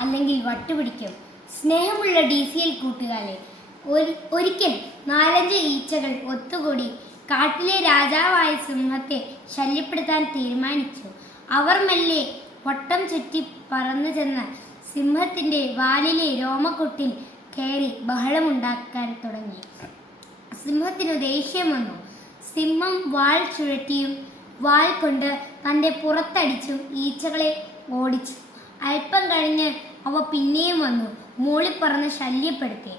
അല്ലെങ്കിൽ വട്ടുപിടിക്കും. സ്നേഹമുള്ള D C L കൂട്ടുകാരെ ഒരിക്കൽ നാലഞ്ച് ഈച്ചകൾ ഒത്തുകൂടി കാട്ടിലെ രാജാവായ സിംഹത്തെ ശല്യപ്പെടുത്താൻ തീരുമാനിച്ചു. അവർ മെല്ലെ പൊട്ടം ചുറ്റി പറന്നു ചെന്ന് സിംഹത്തിന്റെ വാലിലെ രോമക്കൊട്ടിൽ കയറി ബഹളമുണ്ടാക്കാൻ തുടങ്ങി. സിംഹത്തിനു ദേഷ്യം വന്നു. സിംഹം വാൾ ചുഴറ്റിയും വാൾ കൊണ്ട് തന്റെ പുറത്തടിച്ചും ഈച്ചകളെ ഓടിച്ചു അല്പം കഴിഞ്ഞ് അവ പിന്നെയും വന്നു. മൂളിപ്പറന്ന് ശല്യപ്പെടുത്തി.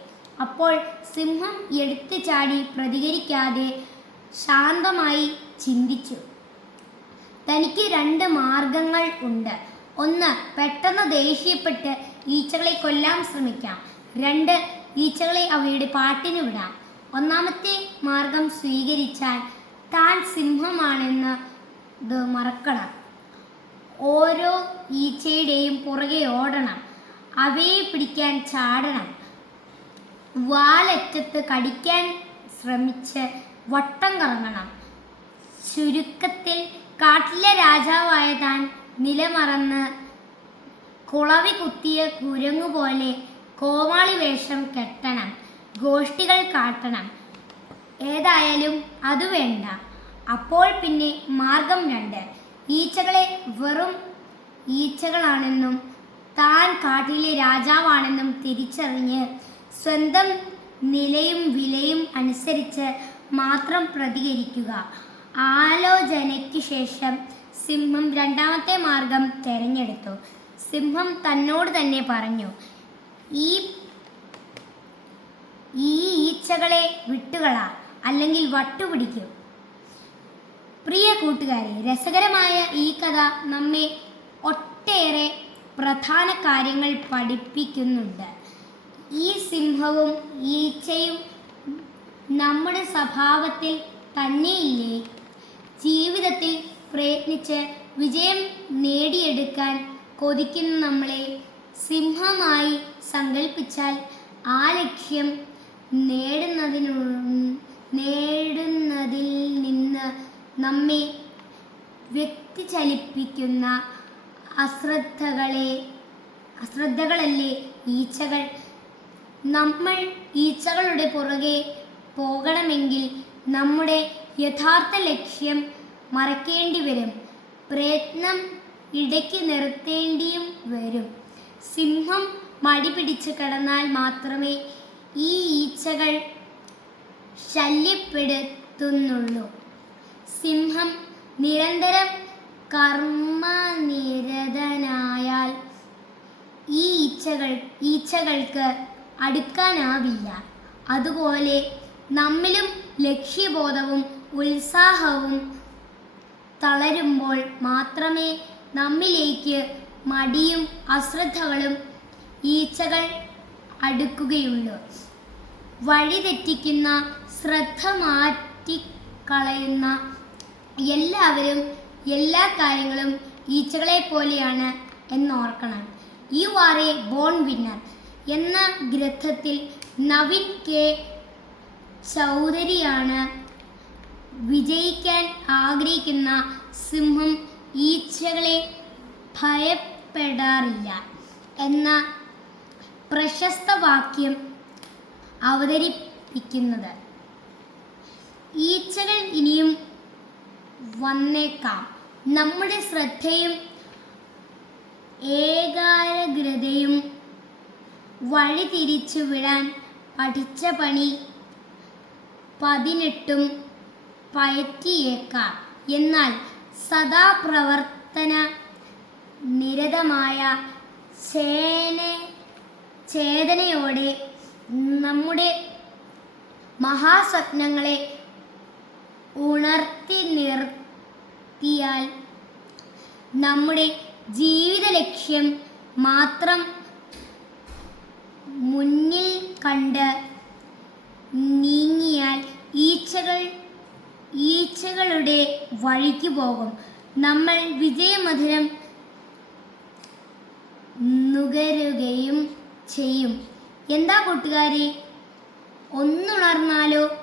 അപ്പോൾ സിംഹം എടുത്തു ചാടി പ്രതികരിക്കാതെ ശാന്തമായി ചിന്തിച്ചു. തനിക്ക് രണ്ട് മാർഗങ്ങൾ ഉണ്ട്. ഒന്ന് പെട്ടെന്ന് ദേഷ്യപ്പെട്ട് ഈച്ചകളെ കൊല്ലാൻ ശ്രമിക്കാം. രണ്ട് ഈച്ചകളെ അവയുടെ പാട്ടിന് വിടാം. ഒന്നാമത്തെ മാർഗം സ്വീകരിച്ചാൽ താൻ സിംഹമാണെന്ന് ഇത് മറക്കണം. ഓരോ ഈച്ചയുടെയും പുറകെ ഓടണം. അവയെ പിടിക്കാൻ ചാടണം. വാലറ്റത്ത് കടിക്കാൻ ശ്രമിച്ച് വട്ടം കറങ്ങണം. ചുരുക്കത്തിൽ കാട്ടിലെ രാജാവായ താൻ നിലമറന്ന് കുളവി കുത്തിയ കുരങ്ങു പോലെ കോമാളി വേഷം കെട്ടണം. ഗോഷ്ഠികൾ കാട്ടണം. ഏതായാലും അത് വേണ്ട. അപ്പോൾ പിന്നെ മാർഗം രണ്ട്. ഈച്ചകളെ വെറും ഈച്ചകളാണെന്നും താൻ കാട്ടിലെ രാജാവാണെന്നും തിരിച്ചറിഞ്ഞ് സ്വന്തം നിലയും വിലയും അനുസരിച്ച് മാത്രം പ്രതികരിക്കുക. ആലോചനയ്ക്ക് ശേഷം സിംഹം രണ്ടാമത്തെ മാർഗം തിരഞ്ഞെടുത്തു. സിംഹം തന്നോട് തന്നെ പറഞ്ഞു ഈ ഈ ഈച്ചകളെ വിട്ടുകള അല്ലെങ്കിൽ വട്ടുപിടിക്കും. പ്രിയ കൂട്ടുകാരെ രസകരമായ ഈ കഥ നമ്മെ ഒട്ടേറെ പ്രധാന കാര്യങ്ങൾ പഠിപ്പിക്കുന്നുണ്ട്. ഈ സിംഹവും ഈച്ചയും നമ്മുടെ സ്വഭാവത്തിൽ തന്നെയില്ലേ? ജീവിതത്തിൽ പ്രയത്നിച്ച് വിജയം നേടിയെടുക്കാൻ കൊതിക്കുന്ന നമ്മളെ സിംഹമായി സങ്കല്പിച്ചാൽ ആ ലക്ഷ്യം നേടുന്നതിനു നേടുന്നതിൽ നിന്ന് നമ്മെ വ്യക്തിചലിപ്പിക്കുന്ന അശ്രദ്ധകളെ അശ്രദ്ധകളല്ലേ ഈച്ചകൾ? നമ്മൾ ഈച്ചകളുടെ പുറകെ പോകണമെങ്കിൽ നമ്മുടെ യഥാർത്ഥ ലക്ഷ്യം മറക്കേണ്ടി വരും. പ്രയത്നം ഇടയ്ക്ക് നിർത്തേണ്ടിയും വരും. സിംഹം മടി പിടിച്ച് കിടന്നാൽ മാത്രമേ ഈ ഈച്ചകൾ ശല്യപ്പെടുത്തുന്നുള്ളൂ. സിംഹം നിരന്തരം കർമ്മനിരതനായാൽ ഈ ഈച്ചകൾ ഈച്ചകൾക്ക് അടുക്കാനാവില്ല. അതുപോലെ നമ്മിലും ലക്ഷ്യബോധവും ഉത്സാഹവും തളരുമ്പോൾ മാത്രമേ നമ്മിലേക്ക് മടിയും അശ്രദ്ധകളും ഈച്ചകൾ അടുക്കുകയുള്ളൂ. വഴിതെറ്റിക്കുന്ന ശ്രദ്ധ മാറ്റിക്കളയുന്ന എല്ലാവരും എല്ലാ കാര്യങ്ങളും ഈച്ചകളെ പോലെയാണ് എന്നോർക്കണം. You are a born winner എന്ന ഗ്രന്ഥത്തിൽ നവിൻ കെ. ചൗധരിയാണ് വിജയിക്കാൻ ആഗ്രഹിക്കുന്ന സിംഹം ഈച്ചകളെ ഭയപ്പെടാറില്ല എന്ന പ്രശസ്ത വാക്യം അവതരിപ്പിക്കുന്നത്. ഈച്ചകൾ ഇനിയും വന്നേക്കാം. നമ്മുടെ ശ്രദ്ധയും ഏകാഗ്രതയും വഴി തിരിച്ചു വിടാൻ പഠിച്ച പണി പതിനെട്ടും പയറ്റിയേക്കാം. എന്നാൽ സദാ പ്രവർത്തന നിരതമായ ചേന ചേതനയോടെ നമ്മുടെ മഹാസ്വപ്നങ്ങളെ ഉണർത്തി നിർത്തിയാൽ നമ്മുടെ ജീവിത ലക്ഷ്യം മാത്രം മുന്നിൽ കണ്ട് നീങ്ങിയാൽ ഈച്ചകൾ ഈച്ചകളുടെ വഴിക്ക് പോകും. നമ്മൾ വിജയമധുരം നുകരുകയും ചെയ്യും. എന്താ കൂട്ടുകാരി? ഒന്നുണർന്നാലോ